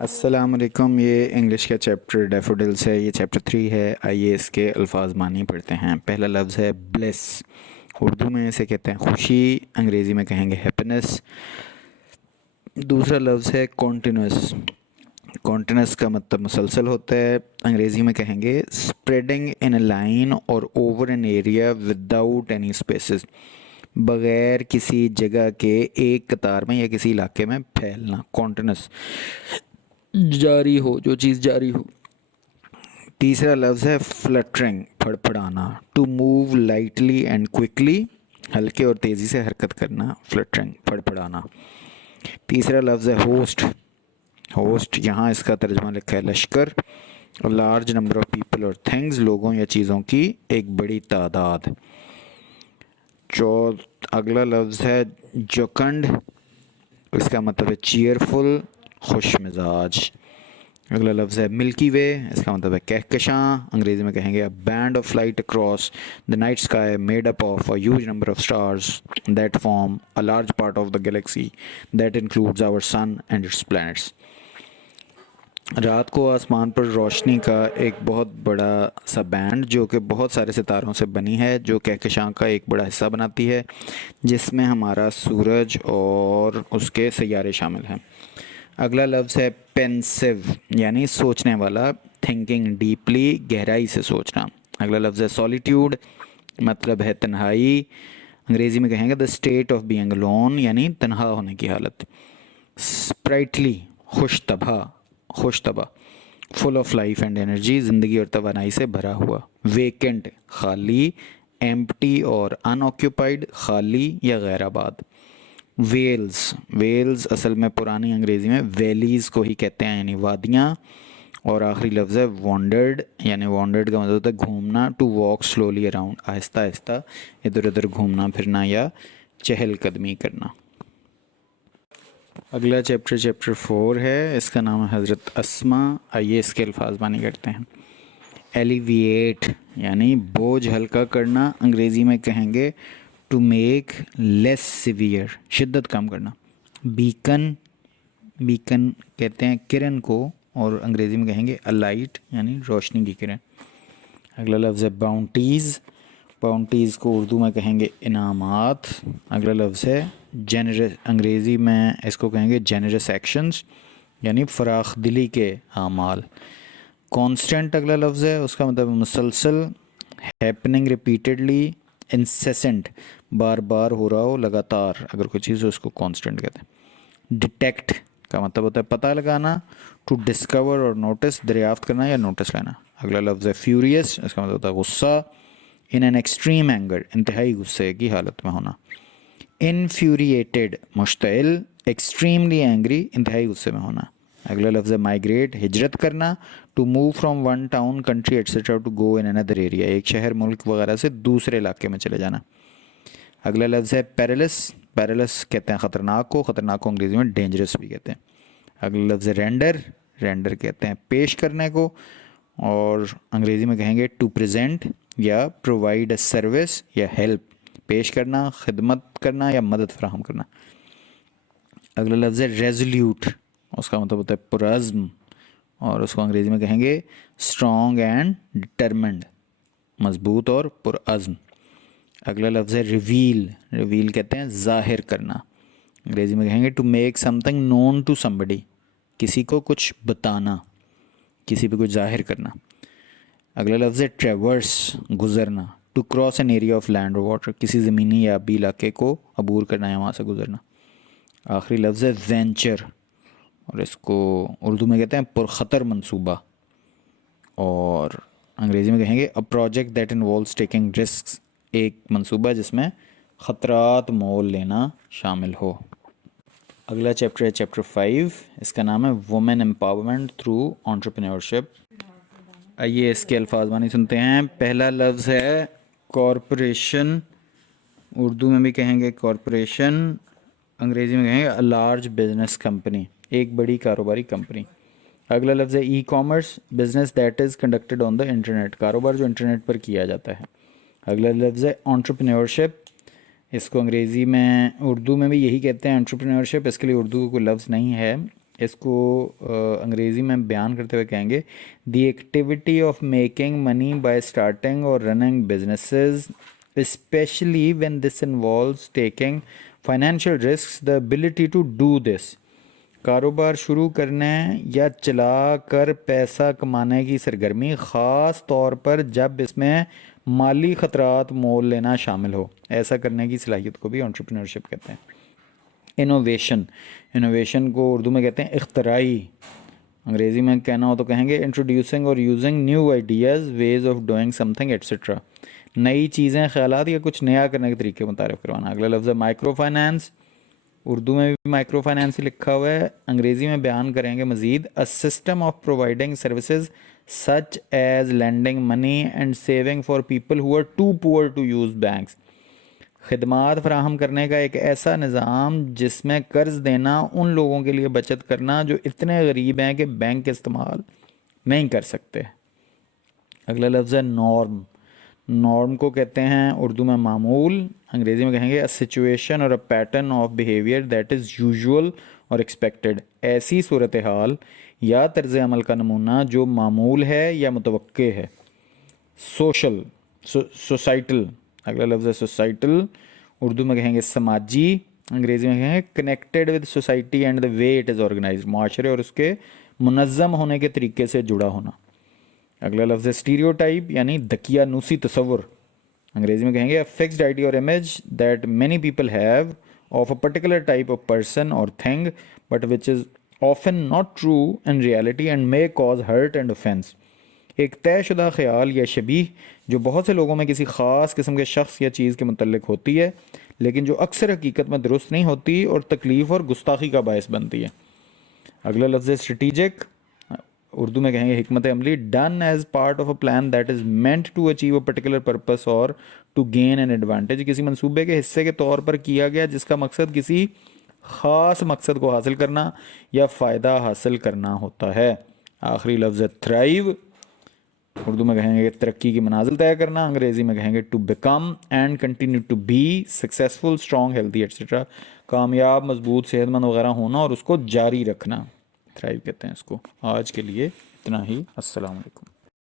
अस्सलाम वालेकुम। ये इंग्लिश का चैप्टर डैफोडिल्स है। ये चैप्टर 3 है। आइए इसके अल्फाज मानी पढ़ते हैं। पहला लफ्ज़ है ब्लिस। उर्दू में इसे कहते हैं खुशी, अंग्रेज़ी में कहेंगे हैप्पीनेस। दूसरा लफ्ज़ है कॉन्टिन्यूस। कॉन्टिन्यूस का मतलब मुसलसल होता है। अंग्रेज़ी में कहेंगे स्प्रेडिंग इन अ लाइन और over an area without any spaces, बग़ैर किसी जगह के एक कतार में या किसी इलाके में फैलना। कॉन्टिन्यूस, जारी हो, जो चीज़ जारी हो। तीसरा लफ्ज़ है फ्लटरिंग, फड़फड़ाना। To move lightly and quickly, हल्के और तेज़ी से हरकत करना। फ्लटरिंग, फड़फड़ाना। तीसरा लफ्ज़ है होस्ट। होस्ट यहाँ इसका तर्जुमा लिखा है लश्कर। लार्ज नंबर ऑफ पीपल और थिंग्स, लोगों या चीज़ों की एक बड़ी तादाद। अगला लफ्ज़ है जोकंड। इसका मतलब है चीयरफुल, खुश मिजाज। अगला लफ्ज़ है मिल्की वे। इसका मतलब है कहकशां। अंग्रेज़ी में कहेंगे a band of light across the night sky made up of a huge number of stars that form a large part of the galaxy that includes our sun and its planets. रात को आसमान पर रोशनी का एक बहुत बड़ा सा band जो कि बहुत सारे सितारों से बनी है, जो कहकशां का एक बड़ा हिस्सा बनाती है, जिसमें हमारा सूरज और उसके सैयारे शामिल हैं। अगला लफ्ज़ है पेंसिव, यानी सोचने वाला। थिंकिंग डीपली, गहराई से सोचना। अगला लफ्ज़ है सॉलिट्यूड, मतलब है तन्हाई। अंग्रेज़ी में कहेंगे the state of being alone, यानी तन्हा होने की हालत। स्प्राइटली, खुशतबा। Full of life and energy, ज़िंदगी और तवानाई से भरा हुआ। वेकेंट, खाली। एम्प्टी और अनऑक्यूपाइड, खाली या गैर आबाद। वेल्स, वेल्स असल में पुरानी अंग्रेज़ी में वैलीज़ को ही कहते हैं, यानी वादियाँ। और आखिरी लफ्ज़ है वॉन्डर्ड, यानी वॉन्डर्ड का मतलब होता है घूमना। To walk slowly around, Aahista Aahista इधर उधर घूमना फिरना या चहलकदमी करना। अगला चैप्टर 4 है। इसका नाम है हज़रत अस्मा। आइए इसके अल्फाज मानी करते हैं। एलिविएट, यानी बोझ हल्का करना। अंग्रेज़ी में कहेंगे टू मेक लेस सिवियर, शिद्दत कम करना। बीकन, बीकन कहते हैं किरण को, और अंग्रेज़ी में कहेंगे अ लाइट, यानी रोशनी की किरण। अगला लफ्ज़ है बाउंटीज़। बाउंटीज़ को उर्दू में कहेंगे इनामात। अगला लफ्ज़ है जेनरस। अंग्रेज़ी में इसको कहेंगे जेनरस एक्शंस, यानी फ़राख दिली के आमाल। कांस्टेंट अगला लफ्ज़ है, उसका मतलब मुसलसल। हैपनिंग रिपीटेडली, इंसेसेंट, बार बार हो रहा हो, लगातार अगर कोई चीज़ हो उसको कांस्टेंट कहते हैं। डिटेक्ट का मतलब होता है पता लगाना। टू डिस्कवर और नोटिस, दरियाफ्त करना या नोटिस लेना। अगला लफ्ज़ है फ्यूरियस, इसका मतलब होता है गुस्सा। इन एन एक्सट्रीम एंगर, इंतहाई गुस्से की हालत में होना। इनफ्यूरिएटेड, मुश्तइल। एक्सट्रीमली एंग्री, इंतहाई गुस्से में होना। अगला लफ्ज़ है माइग्रेट, हिजरत करना। To move from one town, country etcetera to go in another area, एक शहर, मुल्क वगैरह से दूसरे इलाके में चले जाना। अगला लफ्ज़ है पेरिलस। पेरिलस कहते हैं ख़तरनाक को, ख़तरनाक को अंग्रेज़ी में डेंजरस भी कहते हैं। अगला लफ्ज़ है रेंडर। रेंडर कहते हैं पेश करने को, और अंग्रेज़ी में कहेंगे टू प्रेजेंट या प्रोवाइड अ सर्विस या हेल्प, पेश करना, खिदमत करना या मदद फराहम करना। अगला लफ्ज़ है रेजोल्यूट, उसका मतलब होता है पुरज़्म, और उसको अंग्रेज़ी में कहेंगे स्ट्रॉन्ग एंड डिटरमिन्ड, मजबूत और पुरअज़्म। अगला लफ्ज़ है रिवील। रिवील कहते हैं ज़ाहिर करना। अंग्रेज़ी में कहेंगे to make something known to somebody, किसी को कुछ बताना, किसी पे कुछ ज़ाहिर करना। अगला लफ्ज़ है ट्रेवर्स, गुज़रना। To cross an area of land और वाटर, किसी ज़मीनी या आबी इलाके को अबूर करना या वहाँ से गुज़रना। आखिरी लफ्ज़ है वेंचर, और इसको उर्दू में कहते हैं पुरख़तर मंसूबा, और अंग्रेज़ी में कहेंगे a project that involves taking risk, एक मंसूबा जिसमें ख़तरात मोल लेना शामिल हो। अगला चैप्टर है चैप्टर 5। इसका नाम है वुमेन एम्पावरमेंट थ्रू एंटरप्रेन्योरशिप। आइए इसके अल्फाज मानी सुनते हैं। पहला लफ्ज़ है कॉरपोरेशन। उर्दू में भी कहेंगे कॉरपोरेशन, अंग्रेज़ी में कहेंगे अ लार्ज बिजनेस कंपनी, एक बड़ी कारोबारी कंपनी। अगला लफ्ज़ है e commerce, business that is conducted on the internet, कारोबार जो इंटरनेट पर किया जाता है। अगला लफ्ज़ है एंटरप्रेन्योरशिप, इसको अंग्रेज़ी में, उर्दू में भी यही कहते हैं एंटरप्रेन्योरशिप, इसके लिए उर्दू का कोई लफ्ज़ नहीं है। اس کو انگریزی میں بیان کرتے ہوئے کہیں گے the activity of making money by starting or running businesses especially when this involves taking financial risks the ability to do this. کاروبار شروع کرنے یا چلا کر پیسہ کمانے کی سرگرمی، خاص طور پر جب اس میں مالی خطرات مول لینا شامل ہو. ایسا کرنے کی صلاحیت کو بھی انٹرپرینورشپ کہتے ہیں. انوویشن کو اردو میں کہتے ہیں اختراعی. انگریزی میں کہنا ہو تو کہیں گے انٹروڈیوسنگ اور using new ideas, ways of doing something etcetera. نئی چیزیں، خیالات یا کچھ نیا کرنے کے طریقے متعارف کروانا. اگلا لفظ ہے مائکرو فائنانس. اردو میں بھی مائکرو فائنانس ہی لکھا ہوا ہے، انگریزی میں بیان کریں گے مزید a system of providing services such as lending money and saving for people who are too poor to use banks. خدمات فراہم کرنے کا ایک ایسا نظام جس میں قرض دینا، ان لوگوں کے لیے بچت کرنا جو اتنے غریب ہیں کہ بینک استعمال نہیں کر سکتے. اگلا لفظ ہے نارم. نارم کو کہتے ہیں اردو میں معمول، انگریزی میں کہیں گے a situation or a pattern of behavior that is usual or expected. ایسی صورتحال یا طرز عمل کا نمونہ جو معمول ہے یا متوقع ہے. سوسائٹل. اگلا لفظ ہے سوسائٹل، اردو میں کہیں گے سماجی، انگریزی میں کہیں گے connected with society and the way it is organised. معاشرے اور اس کے منظم ہونے کے طریقے سے جڑا ہونا. اگلا لفظ ہے اسٹیریوٹائپ یعنی دقیانوسی تصور، انگریزی میں کہیں گے fixed idea or image that many people have of a particular type of person or thing but which is often not true in reality and may cause hurt and offence. ایک طے شدہ خیال یا شبیہ جو بہت سے لوگوں میں کسی خاص قسم کے شخص یا چیز کے متعلق ہوتی ہے لیکن جو اکثر حقیقت میں درست نہیں ہوتی اور تکلیف اور گستاخی کا باعث بنتی ہے. اگلا لفظ ہے اسٹریٹجک، اردو میں کہیں گے حکمت عملی. Done as part of a plan that is meant to achieve a particular purpose or to gain an advantage. کسی منصوبے کے حصے کے طور پر کیا گیا جس کا مقصد کسی خاص مقصد کو حاصل کرنا یا فائدہ حاصل کرنا ہوتا ہے. آخری لفظ ہے تھرائیو، اردو میں کہیں گے ترقی کی منازل طے کرنا، انگریزی میں کہیں گے to become and continue to be successful strong healthy etcetera. کامیاب، مضبوط، صحت مند وغیرہ ہونا اور اس کو جاری رکھنا، تھرائیو کہتے ہیں اس کو. آج کے لیے اتنا ہی. السلام علیکم.